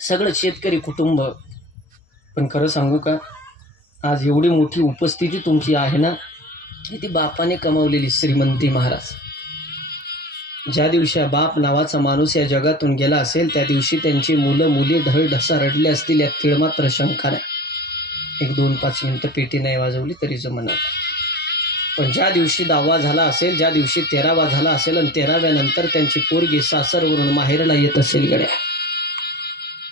सगळं शेतकरी कुटुंब. पण खरं सांगू का, आज एवढी मोठी उपस्थिती तुमची आहे ना, ती बापाने कमावलेली श्रीमंती महाराज. ज्या दिवशी बाप नावाचा माणूस या जगातून गेला असेल त्या दिवशी त्यांची मुलं मुली ढळढसा रडले असतील यात तिळमात्र शंका नाही. 1-2-5 मिनिटं पेटी नाही वाजवली तरी जमणार. पण ज्या दिवशी 10वा झाला असेल, ज्या दिवशी 13वा झाला असेल आणि 13व्या नंतर त्यांची पोरगी सासरवरून माहेरला येत असेल गड्या,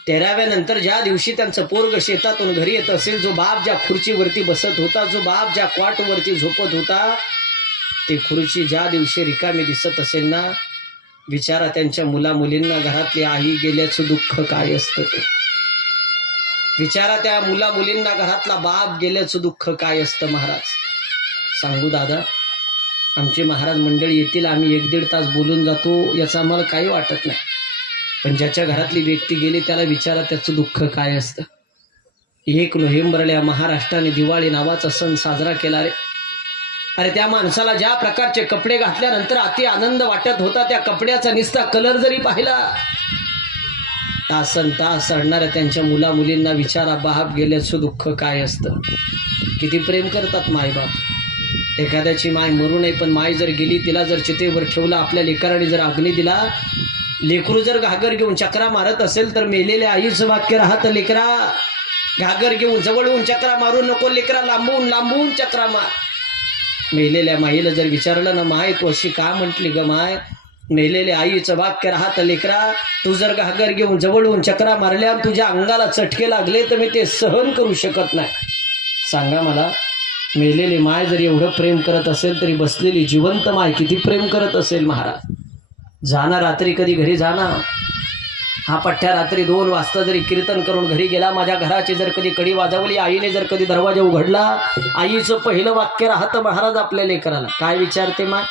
13व्या नंतर ज्या दिवशी त्यांचं पोरग शेतातून घरी येत असेल, जो बाप ज्या खुर्चीवरती बसत होता, जो बाप ज्या क्वाटवरती झोपत होता, ती खुर्ची ज्या दिवशी रिकामी दिसत असेल ना, विचारा त्यांच्या मुला मुलींना घरातली आई गेल्याचं दुःख काय असतं ते. विचारा त्या मुला मुलींना घरातला बाप गेल्याचं दुःख काय असतं. महाराज सांगू दादा, आमचे महाराज मंडळी येतील, आम्ही 1-1.5 तास बोलून जातो, याचं आम्हाला काही वाटत नाही. पण ज्याच्या घरातली व्यक्ती गेली त्याला विचारा त्याचं दुःख काय असतं. 1 नोव्हेंबरला महाराष्ट्राने दिवाळी नावाचा सण साजरा केला रे. अरे त्या माणसाला ज्या प्रकारचे कपडे घातल्यानंतर अति आनंद वाटत होता, त्या कपड्याचा निस्ता कलर जरी पाहिला, तासन तास रडणाऱ्या त्यांच्या मुला मुलींना विचारा बाप गेल्याचं दुःख काय असतं. किती प्रेम करतात मायबाप. एखाद्याची माय मरू नये, पण माय जर गेली, तिला जर चितेवर ठेवलं, आपल्या लेकराने जर अग्नी दिला, लेकरू जर घागर घेऊन चक्रा मारत असेल तर मेलेल्या आईचं वाक्य राहतं, लेकरा घागर घेऊन जवळून चक्रा मारू नको, लेकरा लांबून लांबून चक्रा मार. मेलेल्या माईला जर विचारलं ना, माय तू अशी का म्हटली ग माय, मेलेल्या आईचं वाक्य राहतं, लेकरा तू जर घागर घेऊन जवळून चक्रा मारल्या, तुझ्या अंगाला चटके लागले तर मी ते सहन करू शकत नाही. सांगा मला, मेलेली माय जर एवढं प्रेम करत असेल तरी बसलेली जिवंत माय किती प्रेम करत असेल. महाराज जाणार रात्री कधी घरी जाणार, हा पठ्ठ्या रात्री 2 वाजता जरी कीर्तन करून घरी गेला, माझ्या घराची जर कधी कडी वाजवली, आईने जर कधी दरवाजा उघडला, आईचं पहिलं वाक्य राहतं महाराज आपल्या लेकराला. काय विचारते माय,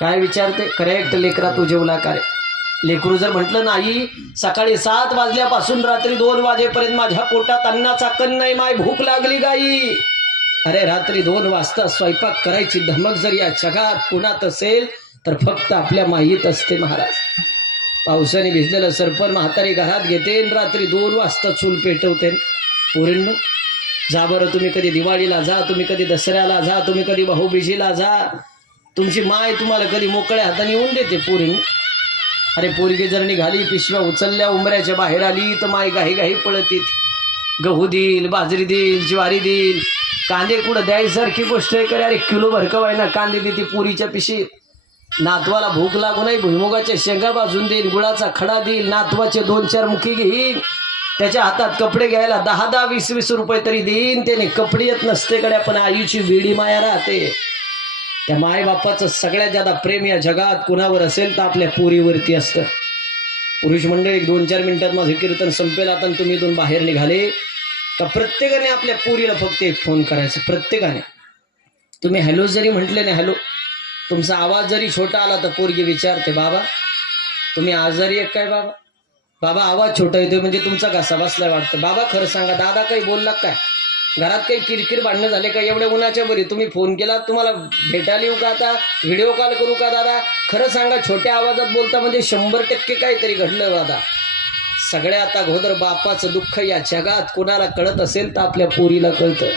काय विचारते, करेक्ट लेकरा तू जेवला का रे. लेकरू जर म्हटलं ना, आई सकाळी 7 वाजल्यापासून रात्री 2 वाजेपर्यंत माझ्या पोटात अन्नाचा कण नाही, माय भूक लागली गाई. अरे रात्री 2 वाजता स्वयंपाक करायची धमक जर या जगात कुणात असेल तर फक्त आपल्या माईत असते. महाराज पावसाने भिजलेलं सरपण म्हातारी घरात घेते, रात्री 2 वाजता चूल पेटवते. पोरींनो जा बरं, तुम्ही कधी दिवाळीला जा, तुम्ही कधी दसऱ्याला जा, तुम्ही कधी भाऊबीजेला जा, तुमची माय तुम्हाला कधी मोकळ्या हाताने येऊन देते. पोरींनो अरे पोरगी जर निघाली, पिशव्या उचलल्या, उंबऱ्याच्या बाहेर आली तर माय घाई घाई पळत येते. गहू देईल, बाजरी देईल, ज्वारी देईल, कांदे कुठं द्यायसारखी गोष्ट आहे करे. अरे किलो भरकवाय ना कांदे देते पोरीच्या पिशीत. नातवाला भूक लागू नये, भुईमुगाच्या शेंगा भाजून देईल, गुळाचा खडा देईल, नातवाचे 2-4 मुखी घेईल, त्याच्या हातात कपडे घ्यायला 10-10, 20-20 रुपये तरी देईन. त्याने कपडे येत नसते कडे, पण आईची वेडी माया राहते. त्या मायबापाचं सगळ्यात ज्यादा प्रेम या जगात कुणावर असेल तर आपल्या पोरीवरती असतं. पुरुष मंडळी 2-4 मिनिटात माझं कीर्तन संपेल, आता तुम्ही इथून बाहेर निघाले का प्रत्येकाने आपल्या पोरीला फक्त एक फोन करायचा. प्रत्येकाने तुम्ही हॅलो जरी म्हटले ना, हॅलो, तुमचा आवाज जरी छोटा आला तर पोरगी विचारते, बाबा तुम्ही आजारी एक काय. बाबा बाबा आवाज छोटा येतोय म्हणजे तुमचा घसा बसलाय वाटतं. बाबा खरं सांगा, दादा काही बोलला काय, घरात काही किरकिर भांडणं झाले का, एवढ्या उन्हाच्या बरी तुम्ही फोन केला, तुम्हाला भेटायला येऊ का, आता व्हिडिओ कॉल करू का. दादा खरं सांगा, छोट्या आवाजात बोलता म्हणजे 100% काहीतरी घडलं. दादा सगळ्यात अगोदर बापाचं दुःख या जगात कोणाला कळत असेल तर आपल्या पोरीला कळतं.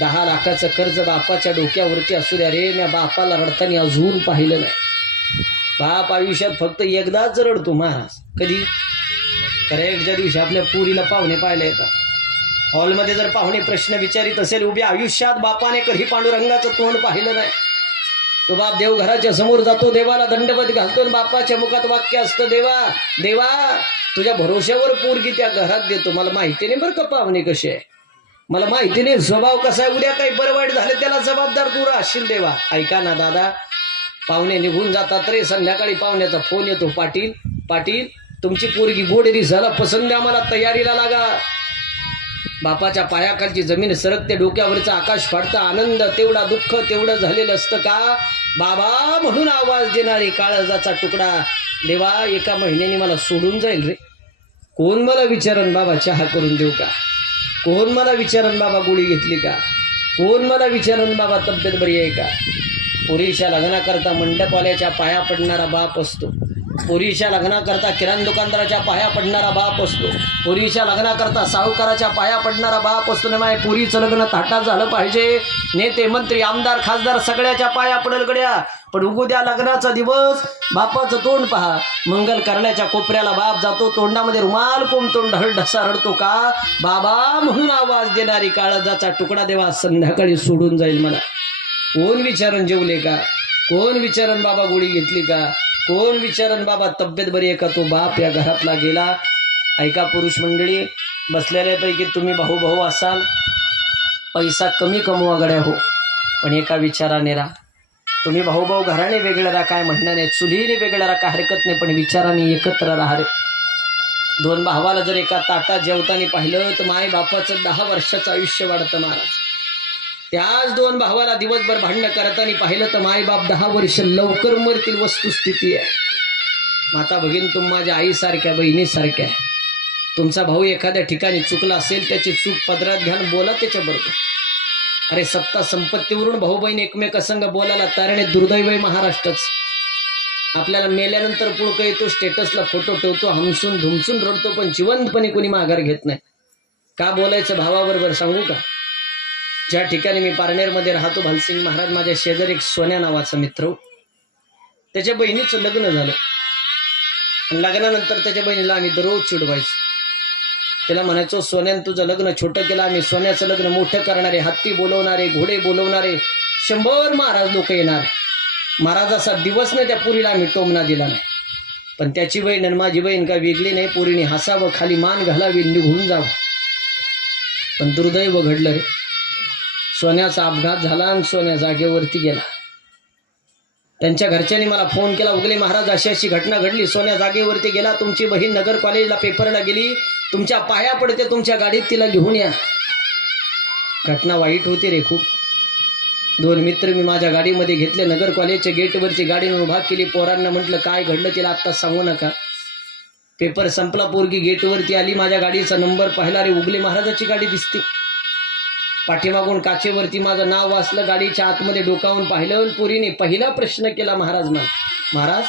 10 लाखाचं कर्ज बापाच्या डोक्यावरती असू द्या रे, मी बापाला रडताना अजून पाहिलं नाही. बाप आयुष्यात फक्त एकदाच रडतो महाराज. कधी, करेक्ट ज्या दिवशी आपल्या पोरीला पाहुणे पाहायला येतात. हॉलमध्ये जर पाहुणे प्रश्न विचारित असेल, उभ्या आयुष्यात बापाने कधी पांडुरंगाचं तोंड पाहिलं नाही. तो बाप देवघराच्या समोर जातो, देवाला दंडवत घालतो, बापाच्या मुखात वाक्य असतं, देवा देवा तुझ्या भरोश्यावर पोरगी त्या घरात देतो. मला माहिती नाही बरं का पाहुणे कसे आहे, मला माहिती नाही स्वभाव कसा आहे, उद्या काही बरं वाईट झालं त्याला जबाबदार तू राहशील. देवा ऐका ना दादा, पाहुणे निघून जातात रे, संध्याकाळी पाहुण्याचा फोन येतो, पाटील पाटील तुमची पोरगी गोड दिसायला पसंत, आम्हाला तयारीला लागा. बापाच्या पायाखालची जमीन सरकते, डोक्यावरचा आकाश फाटतं. आनंद तेवढा, दुःख तेवढं झालेलं असतं का. बाबा म्हणून आवाज देणारी काळजाचा तुकडा, देवा 1 महिन्याने मला सोडून जाईल रे. कोण मला विचारन बाबा चहा करून देऊ का, कोण मला विचारन बाबा गोळी घेतली का, कोण मला विचारन बाबा तब्येत बरी आहे का. पुरीच्या लग्नाकरता मंडपवाल्याच्या पाया पडणारा बाप असतो. पोरीच्या लग्नाकरता किराणा दुकानदाराच्या पाया पडणारा बाप असतो, पोरीच्या लग्नाकरता सावकाराच्या पाया पडणारा बाप असतो. ना माय पोरीचं लग्न थाटात झालं पाहिजे. नेते मंत्री आमदार खासदार सगळ्याच्या पाया पडेल गड्या, पण उगू द्या लग्नाचा दिवस बापाचं तोंड पहा. मंगल करण्याच्या कोपऱ्याला बाप जातो, तोंडामध्ये रुमाल कोंबतो, ढसा रडतो का बाबा म्हणून आवाज देणारी काळजाचा तुकडा देवा संध्याकाळी सोडून जाईल मला. कोण विचारण जेवले का, कोण विचारण बाबा गोळी घेतली का, कोण विचारण बाबा तब्येत बरी आहे का, तो बाप या घरातला गेला. ऐका पुरुष मंडळी, बसलेल्यापैकी तुम्ही भाऊ भाऊ असाल, पैसा कमी कमवा गड्या हो, पण एका विचाराने राहा. तुम्ही भाऊ भाऊ घराने वेगळं राहा, काय म्हणणं नाही, चुलीने वेगळं राहा, काय हरकत नाही, पण विचाराने एकत्र राहा रे. दोन भावाला जर एका ताटात जेवताना पाहिलं तर माय बापाचं 10 वर्षाचं आयुष्य वाढतं महाराज. त्याच दोन भावाला दिवसभर भांडणं करताना पाहिलं तर मायबाप 10 वर्ष लवकर मरतील वस्तुस्थिती आहे. माता भगिनी तुम माझ्या आईसारख्या बहिणीसारख्या आहे. तुमचा भाऊ एखाद्या ठिकाणी चुकला असेल त्याची चूक पदरात घ्यान बोला त्याच्याबरोबर. अरे सत्ता संपत्तीवरून भाऊ बहीण एकमेकासंग बोलायला तारणे दुर्दैव आहे महाराष्ट्राचं. आपल्याला मेल्यानंतर पुळकं येतो, स्टेटसला फोटो ठेवतो, हमसून धुमसून रडतो, पण जिवंतपणे कोणी माघार घेत नाही. का बोलायचं भावाबरोबर सांगू का? ज्या ठिकाणी मी पारनेरमध्ये राहतो, भालसिंग महाराज माझ्या शेजारी एक सोन्या नावाचा मित्र, त्याच्या बहिणीचं लग्न झालं. लग्नानंतर त्याच्या बहिणीला आम्ही दररोज चिडवायचो. त्याला म्हणायचो सोन्यानं तुझं लग्न छोटं केलं, आम्ही सोन्याचं लग्न मोठं करणारे, हत्ती बोलवणारे, घोडे बोलवणारे, 100 महाराज लोक येणार. महाराजाचा दिवस नाही त्या पुरीला आम्ही टोमना दिला नाही. पण त्याची बहीण आणि माझी बहीण काय वेगळी नाही. पोरीने हसावं, खाली मान घालावी, निघून जावं. पण दुर्दैव घडलं रे. सोन्याचा अपघात झाला आणि सोन्या जागेवरती गेला. त्यांच्या घरच्यांनी मला फोन केला, उगले महाराज अशी अशी घटना घडली, सोन्या जागेवरती गेला, तुमची बहीण नगर कॉलेजला पेपरला गेली, तुमच्या पाया पडते, तुमच्या गाडीत तिला घेऊन या. घटना वाईट होती रे खूप. 2 मित्र मी माझ्या गाडीमध्ये घेतले, नगर कॉलेजच्या गेटवरती गाडी उभा केली. पोरांना म्हटलं काय घडलं तिला आत्ता सांगू नका. पेपर संपला, पोरगी गेटवरती आली, माझ्या गाडीचा नंबर पाहिला, रे उगले महाराजाची गाडी दिसते. पाठीमागून काचेवरती माझं नाव वाचलं, गाडीच्या आतमध्ये डोकावून पाहिलं. पोरीने पहिला प्रश्न केला महाराज मला, महाराज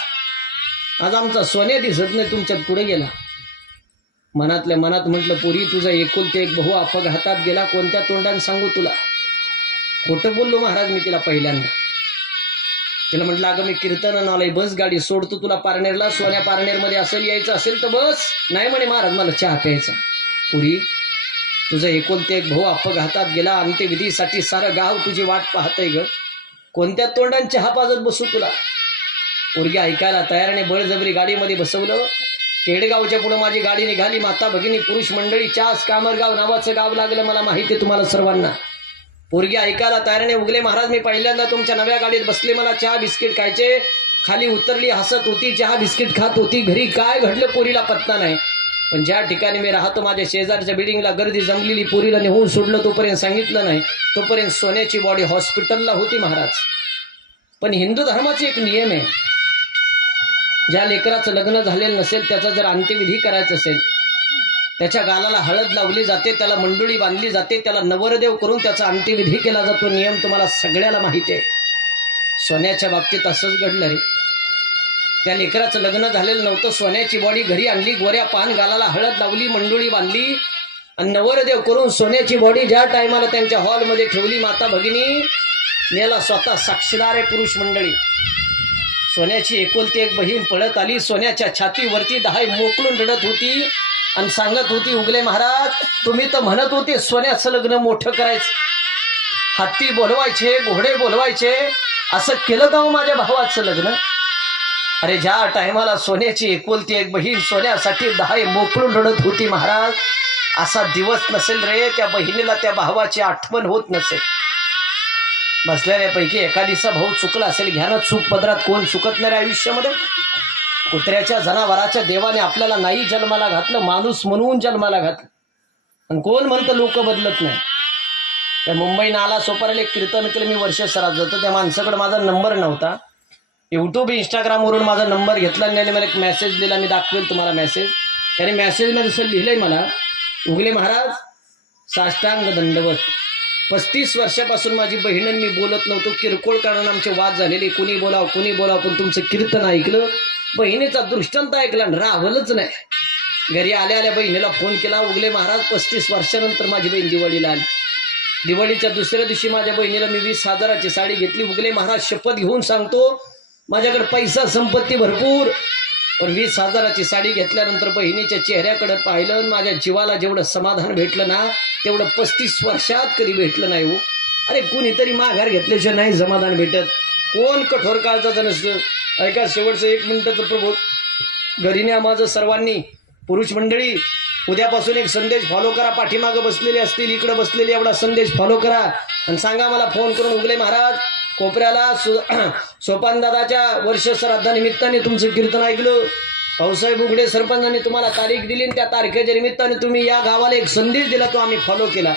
आज आमचा सोन्या दिसत नाही, तुमच्यात पुढे गेला. मनातल्या मनात म्हटलं पोरी तुझा एकुलते एक भाऊ अपघातात गेला, कोणत्या तोंडाने सांगू तुला. खोटं बोललो महाराज मी तिला पहिल्यांदा. तिला म्हटलं अगं मी कीर्तन आलोय, बस गाडी सोडतो तुला पारनेरला, सोन्या पारनेरमध्ये असेल, यायचं असेल तर बस. नाही म्हणे महाराज मला चहा प्यायचा. पुरी तुझा एकुलते एक भाऊ अपघातात गेला, अंत्यविधीसाठी सारं गाव तुझी वाट पाहतंय ग, कोणत्या तोंडाने चहा पाजत बसू तुला. पोरगी ऐकायला तयारने बळजबरी गाडीमध्ये बसवलं. केडगावच्या पुढे माझी गाडी निघाली. माता भगिनी पुरुष मंडळी, चास कामरगाव नावाचं गाव लागलं, मला माहिती आहे तुम्हाला सर्वांना. पोरगी ऐकायला तयारने उगले महाराज मी पहिल्यांदा तुमच्या नव्या गाडीत बसले, मला चहा बिस्किट खायचे. खाली उतरली, हसत होती, चहा बिस्किट खात होती. घरी काय घडलं पोरीला पत्ता नाही. पण ज्या ठिकाणी मी राहतो माझ्या शेजारच्या बिल्डिंगला गर्दी जमलेली, पोरीला नेऊन सोडलं तोपर्यंत सांगितलं नाही. तोपर्यंत सोन्याची बॉडी हॉस्पिटलला होती महाराज. पण हिंदू धर्माचे एक नियम आहे, ज्या लेकराचं लग्न झालेलं नसेल त्याचा जर अंत्यविधी करायचं असेल, त्याच्या गालाला हळद लावली जाते, त्याला मंडोळी बांधली जाते, त्याला नवरदेव करून त्याचा अंत्यविधी केला जातो. नियम तुम्हाला सगळ्याला माहिती आहे. सोन्याच्या बाबतीत असंच घडलं रे. त्या लेकराचं लग्न झालेलं नव्हतं, सोन्याची बॉडी घरी आणली, गोऱ्या पान गालाला हळद लावली, मंडोळी बांधली आणि नवरदेव करून सोन्याची बॉडी ज्या टायमाला त्यांच्या हॉलमध्ये ठेवली, माता भगिनी नेला स्वतः साक्षीदार आहे पुरुष मंडळी. सोन्याची एकुलती एक बहीण पळत आली, सोन्याच्या छातीवरती 10 मोकळून रडत होती आणि सांगत होती उगले महाराज तुम्ही तर म्हणत होते सोन्याचं लग्न मोठं करायचं, हत्ती बोलवायचे, घोडे बोलवायचे, असं केलं का माझ्या भावाचं लग्न. अरे ज्या टायमाला सोन्याची एकुलती एक बहीण सोन्यासाठी 10 मोकळून रडत होती महाराज, असा दिवस नसेल रे त्या बहिणीला त्या भावाची आठवण होत नसेल. बसलेल्यापैकी एखादीचा भाऊ चुकला असेल, घ्या ना चूक पदरात, कोण चुकत नाही आयुष्यामध्ये. कुत्र्याच्या जनावराच्या देवाने आपल्याला नाही जन्माला घातलं, माणूस म्हणून जन्माला घातलं. आणि कोण म्हणतं लोक बदलत नाही. त्या मुंबई नाला सोपाराला एक कीर्तन केलं मी वर्ष सरात जातो, त्या माणसाकडे माझा नंबर नव्हता. यूट्यूब इंस्टाग्रामवरून माझा नंबर घेतला आणि मला एक मेसेज दिला, मी दाखवेल तुम्हाला मेसेज. त्याने मेसेजमध्ये असं लिहिलंय मला, उगले महाराज साष्टांग दंडवत. 35 वर्षापासून माझी बहीण मी बोलत नव्हतो, किरकोळ कारण आमचे वाद झालेले, कुणी बोलाव पण तुमचं कीर्तन ऐकलं बहिणीचा दृष्टांत ऐकला आणि राहवलंच नाही. घरी आल्या आल्या बहिणीला फोन केला. उगले महाराज 35 वर्षानंतर माझी बहीण दिवाळीला आली. दिवाळीच्या दुसऱ्या दिवशी माझ्या बहिणीला मी 20,000ची साडी घेतली. उगले महाराज शपथ घेऊन सांगतो, माझ्याकडे पैसा संपत्ती भरपूर, पण 20,000ची साडी घेतल्यानंतर बहिणीच्या चेहऱ्याकडे पाहिलं आणि माझ्या जीवाला जेवढं समाधान भेटलं ना तेवढं 35 वर्षात कधी भेटलं नाही हो. अरे कोणीतरी माघार घेतल्याशिवाय नाही समाधान भेटत. कोण कठोर काळजाचं नसतं. ऐका शेवटचं 1 मिनिटाचं प्रबोध. घरी न्या माझं सर्वांनी. पुरुष मंडळी, उद्यापासून एक संदेश फॉलो करा. पाठीमागं बसलेले असतील, इकडे बसलेले, एवढा संदेश फॉलो करा आणि सांगा मला फोन करून, उगले महाराज कोपऱ्याला सोपान दादाच्या वर्ष श्राद्धानिमित्ताने तुमचं कीर्तन ऐकलं. भाऊसाहेब उघडे सरपंचांनी तुम्हाला तारीख दिली आणि त्या तारखेच्या निमित्ताने तुम्ही या गावाला एक संदेश दिला, तो आम्ही फॉलो केला.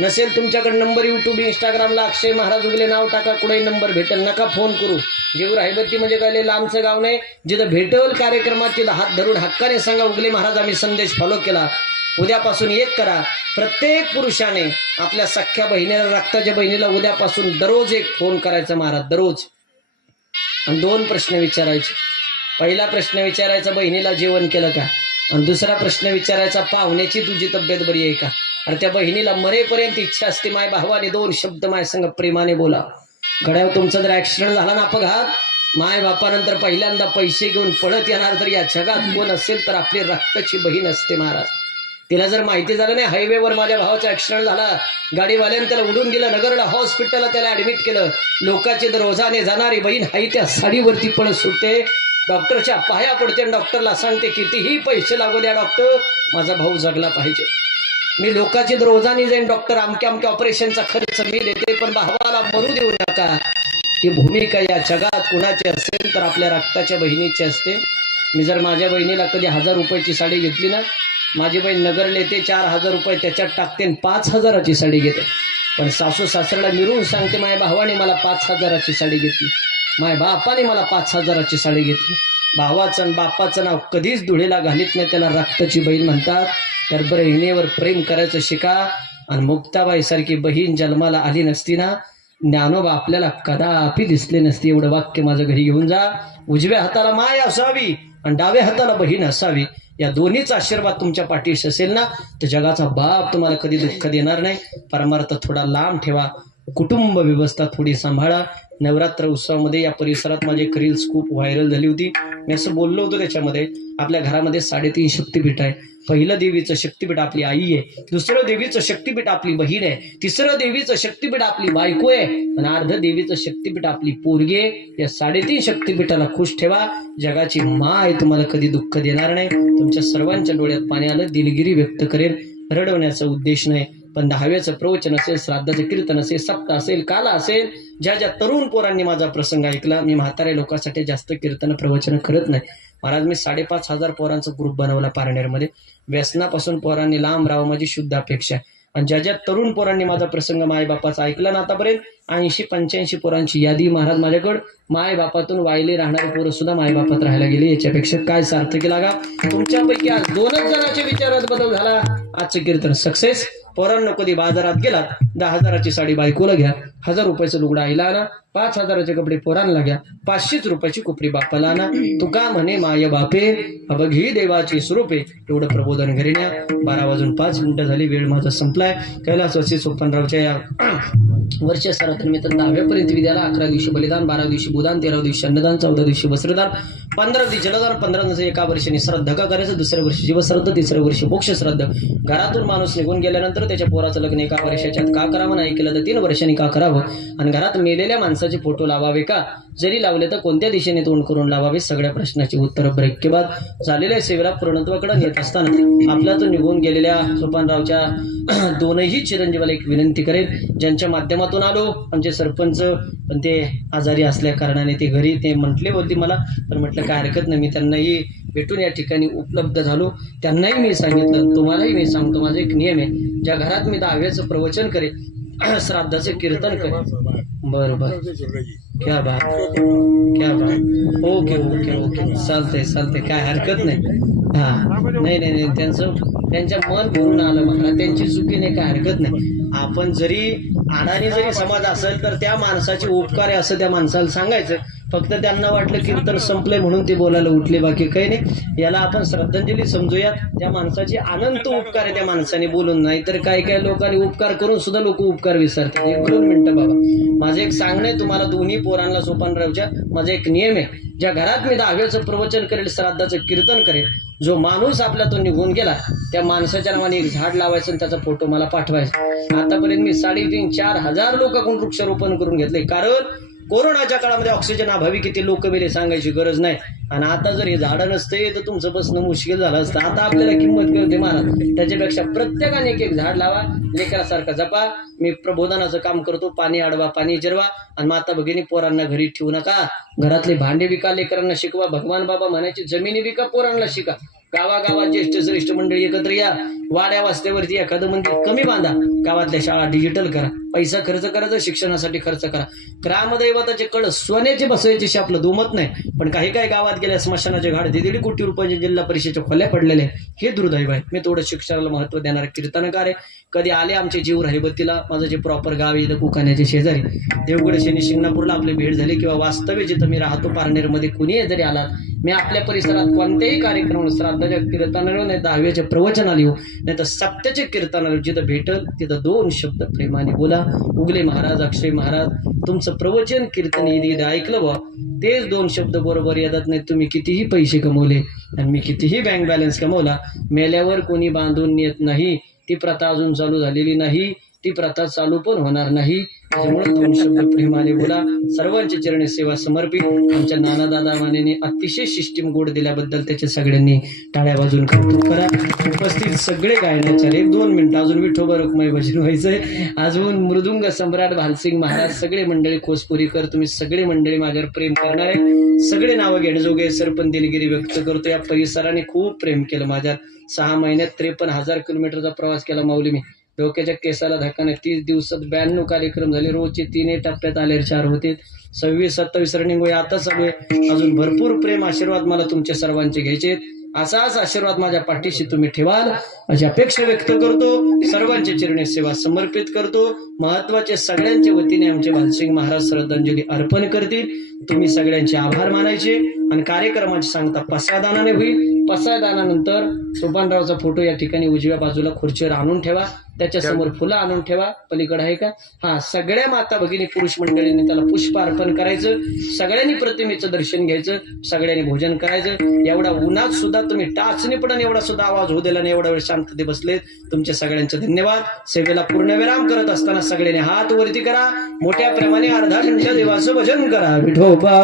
नसेल तुमच्याकडे नंबर यूट्यूब इंस्टाग्रामला अक्षय महाराज उगले नाव टाका, कुठेही नंबर भेटेल. नका फोन करू. जेवढं हैबत्ती म्हणजे काय लांबचं गाव नाही. जिथं भेटेल कार्यक्रमात तिथं हात धरून हक्काने सांगा, उगले महाराज आम्ही संदेश फॉलो केला. उद्यापासून एक करा. प्रत्येक पुरुषाने आपल्या सख्ख्या बहिणीला, रक्ताच्या बहिणीला उद्यापासून दररोज एक फोन करायचा महाराज, दररोज. आणि 2 प्रश्न विचारायचे. पहिला प्रश्न विचारायचा, बहिणीला जेवण केलं का? आणि दुसरा प्रश्न विचारायचा, पाहुण्याची तुझी तब्येत बरी आहे का? आणि त्या बहिणीला मरेपर्यंत इच्छा असते, माय भावाने 2 शब्द माय संग प्रेमाने बोला. घड्यावर तुमचा जर ऍक्सिडेंट झाला ना, अपघात, माय बापानंतर पहिल्यांदा पैसे घेऊन पळत येणार तर या जगात कोण असेल तर आपली रक्ताची बहीण असते महाराज. तिला जर माहिती झालं नाही, हायवेवर माझ्या भावाचा ऍक्सिडेंट झाला, गाडीवाल्याने त्याला उडून दिलं, नगरला हॉस्पिटलला त्याला ऍडमिट केलं, लोकांची रोजाने जाणारी बहीण हाई त्या साडीवरती पळत सुटते, डॉक्टरच्या पाया पडते आणि डॉक्टरला सांगते, कितीही पैसे लागू द्या डॉक्टर, माझा भाऊ जगला पाहिजे. मी लोकांची रोजाने जाईन डॉक्टर, अमक्या अमक्या ऑपरेशनचा खर्च मी देते, पण भावाला मरू देऊ नका. ही भूमिका या जगात कुणाची असेल तर आपल्या रक्ताच्या बहिणीची असते. मी जर माझ्या बहिणीला कधी 1000 रुपयाची साडी घेतली ना, माझी बहीण नगरला येते, 4000 रुपये त्याच्यात टाकते आणि 5000ची साडी घेते. पण सासू सासऱ्याला मिळून सांगते, माझ्या भावाने मला 5000ची साडी घेतली, माझ्या बापाने मला 5000ची साडी घेतली. भावाचं आणि बापाचं नाव कधीच धुळेला घालीत नाही, त्याला रक्ताची बहीण म्हणतात. तर बहिणीवर प्रेम करायचं शिका. आणि मुक्ताबाई सारखी बहीण जन्माला आली नसती ना, ज्ञानोबा आपल्याला कदापि दिसले नसते. एवढं वाक्य माझं घरी घेऊन जा. उजव्या हाताला माय असावी आणि डाव्या हाताला बहीण असावी. या दोन्हीचा आशीर्वाद तुमच्या पाठीशी असेल ना, तर जगाचा बाप तुम्हाला कधी दुःख देणार नाही. परमार्थ थोडा लांब ठेवा. कुटुंब व्यवस्था थोडी सांभाळा. नवरात्र उत्सवामध्ये या परिसरात माझी एक रील्स खूप व्हायरल झाली होती. मी असं बोललो होतो त्याच्यामध्ये, आपल्या घरामध्ये 3.5 शक्तिपीठ आहे. पहिलं देवीचं शक्तिपीठ आपली आई आहे, दुसरं देवीचं शक्तिपीठ आपली बहीण आहे, तिसरं देवीचं शक्तिपीठ आपली बायको आहे, आणि अर्ध देवीचं शक्तिपीठ आपली पोरगी आहे. या 3.5 शक्तिपीठाला खुश ठेवा. जगाची माय तुम्हाला कधी दुःख देणार नाही. तुमच्या सर्वांच्या डोळ्यात पाणी आलं, दिलगिरी व्यक्त करेल. रडवण्याचा उद्देश नाही, पण 10व्याचं प्रवचन असेल, श्राद्धाचं कीर्तन असेल, सप्ताह असेल, काला असेल, ज्या ज्या तरुण पोरांनी माझा प्रसंग ऐकला, मी म्हाताऱ्या लोकांसाठी जास्त कीर्तन प्रवचन करत नाही महाराज. मी 5,500 पोरांचा ग्रुप बनवला पारनेरमध्ये. व्यसनापासून पोरांनी लांब राहावं माझी शुद्ध अपेक्षा आहे. आणि ज्या ज्या तरुण पोरांनी माझा प्रसंग मायबापाचा ऐकला ना, आतापर्यंत 80-85 पोरांची यादी महाराज माझ्याकडं. मायबापातून वायले राहणारे पोरं सुद्धा मायबापात राहायला गेले. याच्यापेक्षा काय सार्थकी लागा. तुमच्यापैकी आज 2च जणांच्या विचारात बदल झाला. आजचं कीर्तन सक्सेस. पोरांनो, कधी बाजारात गेलात, 10,000ची साडी बायकोला घ्या, 1000 रुपयाचं लुगडं आईला आणा, 5000चे कपडे पोरांना घ्या, 500 रुपयाची कुपरी बापाला आणा. तुका म्हणे माय बापे अबघी देवाची स्वरूपे. एवढं प्रबोधन घरी न्या. 12:05 झाली. वेळ माझा संपलाय. कैलासवासी सोपनरावच्या या वर्ष श्राद्धानिमित्त 10व्यापर्यंत विद्याला, 11 दिवशी बलिदान, 12 दिवशी भूदान, 13 दिवशी अन्नदान, 14 दिवशी वस्त्रदान, 15 दिवशी जलदान, 15 दिवशी एका वर्षाने श्राद्ध का करायचं, दुसऱ्या वर्षी जीवश्राद्ध, तिसऱ्या वर्षी मोक्ष श्राद्ध. घरातून माणूस निघून गेल्यानंतर त्याच्या पोराचं लग्न 1 वर्षाच्यात का करावं, नाही केलं तर 3 वर्षांनी का करावं. आणि घरात मेलेल्या माणसाचे फोटो लावावे का, जरी लावले तर कोणत्या दिशेने तोंड करून लावावे. सगळ्या प्रश्नाची उत्तर ब्रेकबाद झालेल्या सेवेला पूर्णत्वाकडे नेत असताना आपल्यातून निघून गेलेल्या सोपानरावच्या 2ही चिरंजीवाला एक विनंती करेल. ज्यांच्या माध्यमातून आलो, आमचे सरपंच पण ते आजारी असल्या कारणाने ते घरी, ते म्हटले होते मला, पण म्हटलं काय हरकत नाही, मी त्यांनाही भेटून या ठिकाणी उपलब्ध झालो. त्यांनाही मी सांगितलं, तुम्हालाही मी सांगतो, माझा एक नियम आहे, ज्या घरात मी 10व्याचं प्रवचन करेन, श्राद्धाचं कीर्तन करेन. बरोबर, क्या बात, क्या बात. ओके ओके ओके, चालतंय, काय हरकत नाही. हा, नाही, त्यांच्या मन भरून आलं मला, त्यांची चुकी नाही, काय हरकत नाही. आपण जरी अडाणी जरी समाज असेल तर त्या माणसाचे उपकार आहे असं त्या माणसाला सांगायचं. फक्त त्यांना वाटलं कीर्तन संपलंय म्हणून ते बोलायला उठले, बाकी काही नाही. याला आपण श्रद्धांजली समजूया. त्या माणसाची अनंत उपकार आहे त्या माणसाने बोलून, नाही तर काही काही लोकांनी उपकार करून सुद्धा लोक उपकार विसरतात. 1-2 मिनिटं बाबा, माझं एक सांगणं आहे तुम्हाला दोन्ही पोरांना सोपानरावच्या. माझा एक नियम आहे, ज्या घरात मी 10वेचं प्रवचन करेल, श्राद्धाचं कीर्तन करेल, जो माणूस आपल्यातून निघून गेला त्या माणसाच्या नावाने एक झाड लावायचं आणि त्याचा फोटो मला पाठवायचा. आतापर्यंत मी 3,500-4 हजार लोकांकडून वृक्षारोपण करून घेतले, कारण कोरोनाच्या काळामध्ये ऑक्सिजन अभावी किती लोक मेले सांगायची गरज नाही. आणि आता जर हे झाडं नसते तर तुमचं बसणं मुश्किल झालं असतं. आता आपल्याला किंमत कळते महाराज, त्याच्यापेक्षा प्रत्येकाने एक झाड लावा, लेकरासारखा जपा. मी प्रबोधनाचं काम करतो, पाणी अडवा, पाणी जिरवा. आणि माता भगिनी पोरांना घरी ठेवू नका, घरातले भांडे विका, लेकरांना शिकवा. भगवान बाबा म्हणायचे जमिनी विका, पोरांना शिका. गावागावात ज्येष्ठ श्रेष्ठ मंडळी एकत्र या, वाड्या वास्त्यावरती एखादं मंदिर कमी बांधा, गावातल्या शाळा डिजिटल करा, पैसा खर्च करायचा, शिक्षणासाठी खर्च करा. ग्रामदैवताचे कळस सोन्याचे बसवायचे आपलं दुमत नाही, पण काही काही गावात गेल्या स्मशानाचे घाट 1.5 कोटी रुपयाचे जिल्हा परिषदेच्या खोल्या पडलेले, हे दुर्दैव आहे. मी थोडं शिक्षणाला महत्व देणारे कीर्तनकार आहे. कधी आले आमचे जीव राहिबतीला, माझं जे प्रॉपर गाव आहे कुकाण्याचे शेजारी, देवगड शनी शिंगणापूरला आपली भेट झाली, किंवा वास्तव्य जिथं मी राहतो पारनेरमध्ये कुणी जरी आलात, मी आपल्या परिसरात कोणत्याही कार्यक्रम, श्राद्धाच्या कीर्तनाला नाही, 10वेच्या प्रवचनाला येऊ, नाही तर सत्याचे कीर्तनाला जिथं भेटल तिथं 2 शब्द प्रेमाने बोला. उगले महाराज, अक्षय महाराज, तुमचं प्रवचन कीर्तन ईद ऐकलं बा, तेच 2 शब्द बरोबर येतात. नाही तुम्ही कितीही पैसे कमवले आणि मी कितीही बँक बॅलन्स कमवला, मेल्यावर कोणी बांधून नेत नाही. ती प्रथा अजून चालू झालेली नाही, ती प्रथा चालू पण होणार नाही. त्यामुळे 2 शब्द प्रेमाने बोला. सर्वांची चरणी सेवा समर्पित. आमच्या नानादादा मानेने अतिशय सिस्टीम गोड दिल्याबद्दल त्याच्या सगळ्यांनी टाळ्या वाजून कौतुक करा. उपस्थित सगळे गायनाचार्य, 1-2 मिनिटं अजून विठोबा रुक्माई भजन व्हायचंय. अजून मृदुंग सम्राट भालसिंग महाराज, सगळे मंडळी, खोसपुरीकर, तुम्ही सगळे मंडळी माझ्यावर प्रेम करणारे, सगळे नावं घेणजोगे सरपंच दिलगिरी व्यक्त करतो. या परिसराने खूप प्रेम केलं माझ्यावर. 6 महिन्यात 53,000 किलोमीटरचा प्रवास केला माऊली मी. डोक्याच्या केसाला धक्काने 30 दिवसात 92 कार्यक्रम झाले. रोजचे 3 टप्प्यात आले, 4 होते. 26-27 रनिंग वय आता चालू आहे. अजून भरपूर प्रेम आशीर्वाद मला तुमच्या सर्वांचे घ्यायचे. असाच आशीर्वाद माझ्या पाठीशी तुम्ही ठेवाल अशी अपेक्षा व्यक्त करतो. सर्वांचे चरणी सेवा समर्पित करतो. महत्वाचे सगळ्यांच्या वतीने आमचे भालसिंग महाराज श्रद्धांजली अर्पण करतील. तुम्ही सगळ्यांचे आभार मानायचे. आणि कार्यक्रमाची सांगता पसायदानाने होईल. पसायदानानंतर सोपानरावचा फोटो या ठिकाणी उजव्या बाजूला खुर्चीवर आणून ठेवा. त्याच्या समोर फुलं आणून ठेवा. पलीकडे आहे का? हा, सगळ्या माता भगिनी पुरुष मंडळींनी त्याला पुष्प अर्पण करायचं. सगळ्यांनी प्रतिमेचं दर्शन घ्यायचं. सगळ्यांनी भोजन करायचं. एवढा उन्हात सुद्धा तुम्ही टाचणी पडून एवढा सुद्धा आवाज होऊ दिला नाही, एवढा वेळ शांतते बसलेत. तुमचे सगळ्यांचे धन्यवाद. सेवेला पूर्णविराम करत असताना सगळ्यांनी हात वरती करा. मोठ्या प्रमाणे अर्धा मिनिट देवाचं भजन करा. विठोबा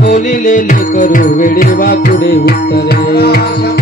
बोलिले करू वेडे वाकुडे उत्तरे.